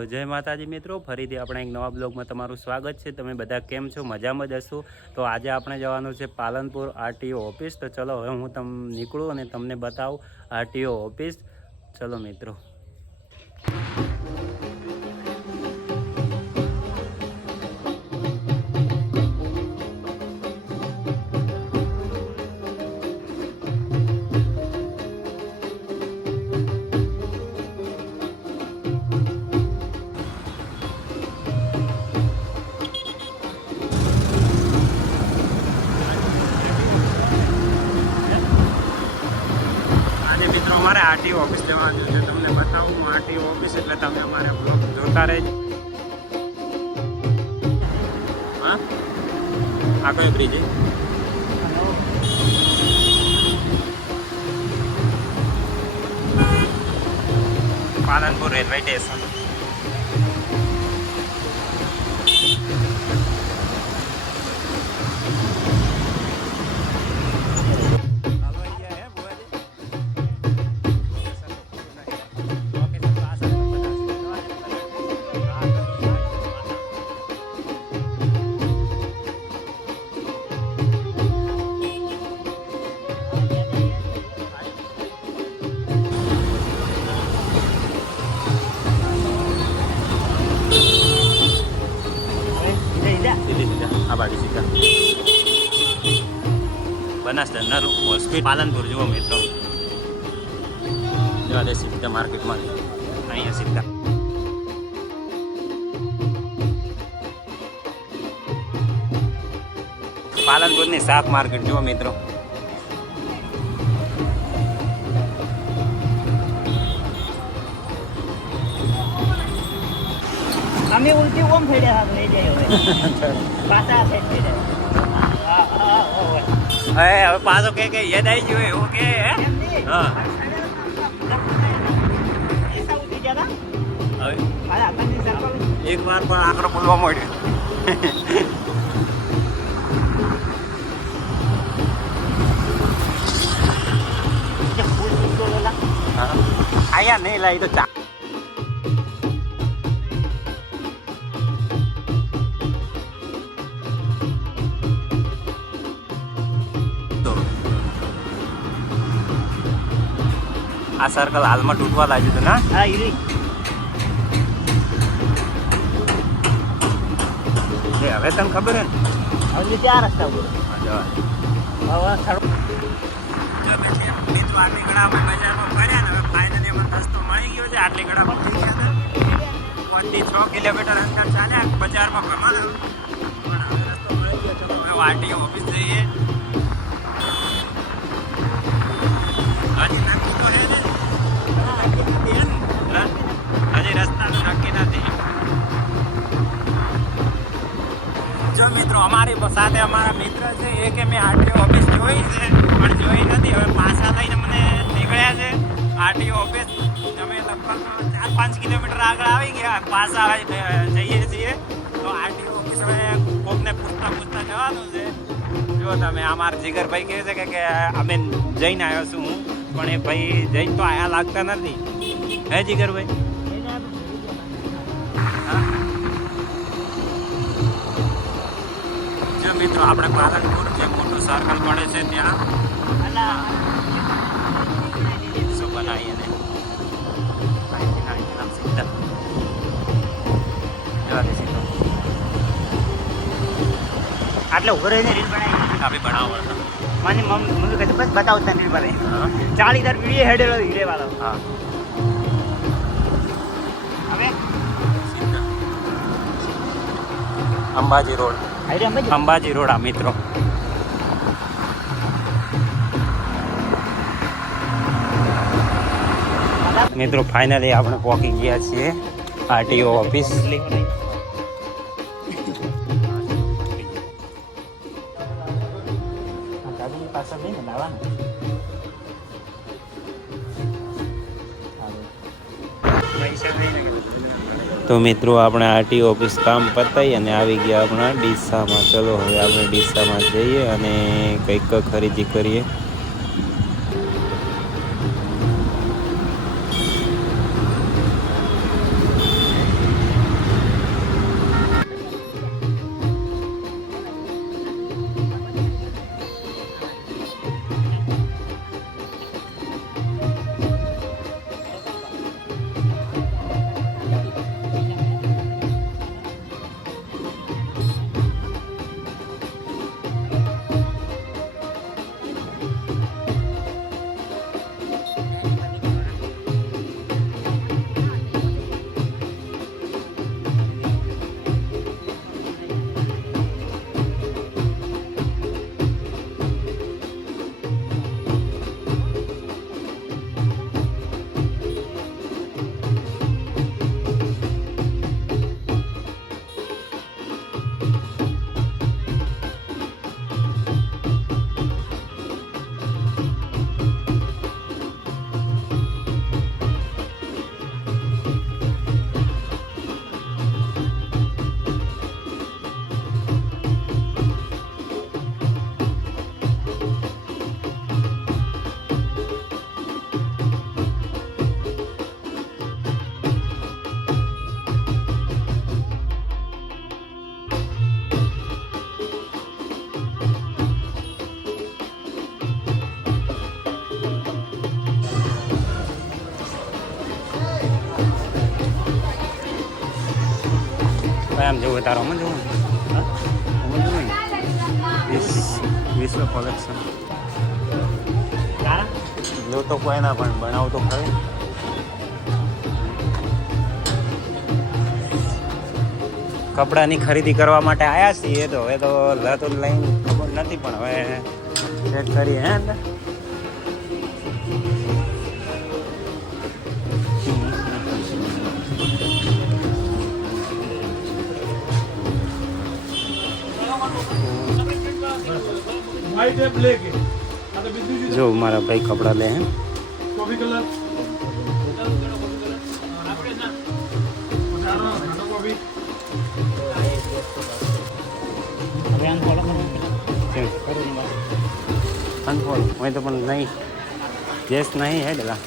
તો જય માતાજી મિત્રો, ફરીથી આપણે એક નવા બ્લોગમાં તમારું સ્વાગત છે। તમે બધા કેમ છો? મજામાં જ હશો। તો આજે આપણે જવાનું છે પાલનપુર આરટીઓ ઓફિસ। તો ચલો હવે હું નીકળું અને તમને બતાવું આરટીઓ ઓફિસ। ચલો મિત્રો। हमारे आरटीओ ऑफिस जवानु છે, તમને બતાવું આરટીઓ ઓફિસ એટલે તમે અમારે બ્લોગ જોતા રહેજો। હા, આ કયો બ્રિજ છે? Palanpur railway station. Banas general hospital Palanpur जो मित्रों जवा दे सीधा मार्केट में अँ सीधा पालनपुर ने शाक मार्केट जो मित्रों हमें उल्टी ओम थे ले जाए पासा से थे હવે પાછો કે યાદ આવી ગયો એવું કે હા એક વાર પણ આંકડો બોલવા મળ્યો। આયા નહીં લાવી તો ચા आ सर्कल हाल में टूटवा लगे थे ना। हाँ हमें तन खबर है अभी क्या रास्ता हुआ आटली गड़ा में बजार में फर्या ने फाइनली अमने रस्तो मळी गयो छे। आटली गड़ा में थई गया था 6 किलोमीटर अंतर चाल्या बजार में कमाना पण હવે રસ્તો મળી ગયો। ચલો હવે આરટીઓ ઓફિસ જઈએ। આજે નક્કી તો હે ને આજે રસ્તા તો નક્કી નથી। જો મિત્રો અમારી સાથે અમારા મિત્ર છે એ કે મેં આરટીઓ ઓફિસ જોઈ છે પણ જોઈ નથી। હવે પાછા થઈને મને નીકળ્યા છે આરટીઓ ઓફિસ। અમે લગભગ 4-5 કિલોમીટર આગળ આવી ગયા, પાછા જઈએ છીએ। તો આરટીઓ ઓફિસ હવે કોકને પૂછતા જવાનું છે। જો તમે અમારા જીગરભાઈ કહે છે કે અમે જઈને આવ્યો છું હું, પણ એ ભાઈ જઈને તો આયા લાગતા નથી। હે જીગરભાઈ? જો મિત્રો આપણે પાલનપુર જે મોટું સર્કલ મળે છે ત્યાં શું બનાવીએ ને સીધા જવા દે સીધો आटले उभं रहीने रील बनाई अभी बनाओ माने मम्मी कहते बस बताओ तन रील बनाई 40 इधर वीडियो हेड हीरे वाला। हाँ हमें अंबाजी रोड अंबाजी रोड आ मित्रों। मित्रों फाइनली आपने पहुंची गया छे आरटीओ ऑफिस। तो मित्रों આપણે આરટીઓ ઓફિસ કામ પતાવી અને આવી ગયા આપણા ડીસામાં। ચલો હવે આપણે ડીસામાં જઈએ અને કંઈક ખરીદી કરીએ। જોવે તારો અમે જોવું અમે જોવું વિશ્વ કલેક્શન તારા લો તો કોઈ ના પણ બનાવ તો ખરી કપડાની ખરીદી કરવા માટે આવ્યા છીએ તો હવે તો લતો લઈને ખબર નથી પણ હવે સેટ કરીએ હે અંદર व्हाइट है ब्लैक है आता बिंदु जी જો મારા ભાઈ કપડા લે હે कॉफी कलर कॉफी હવે આને ફોલો કરો અનફોલ હોય તો પણ નહીં ગેસ નહીં હે ડલા